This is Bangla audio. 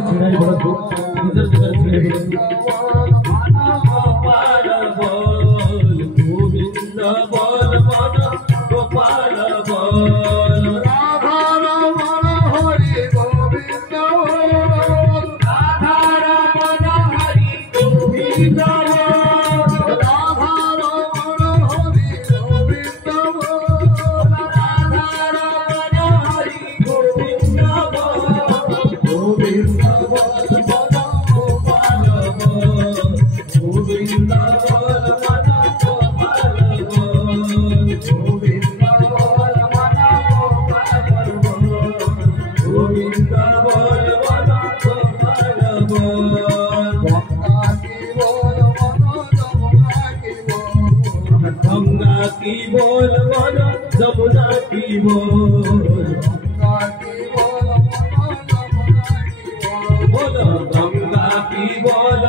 ছেড়াই বড় নিজের জায়গায় ছেড়ে গোবিন্দ বল মন গোপাল বল রাধা রমণ হরি গোবিন্দ রাধা রমণ হরি গোবিন্দ রাধা রমণ হরি গোবিন্দ রাধা রমণ হরি গোবিন্দ গোবিন্দ বল মন গোপাল বল গোবিন্দ বল মন গোপাল বল গোবিন্দ বল মন গোপাল বল গোবিন্দ বল মন গোপাল বল গঙ্গা কি বল মন যমুনা কি বল बोलो गंगा की बोल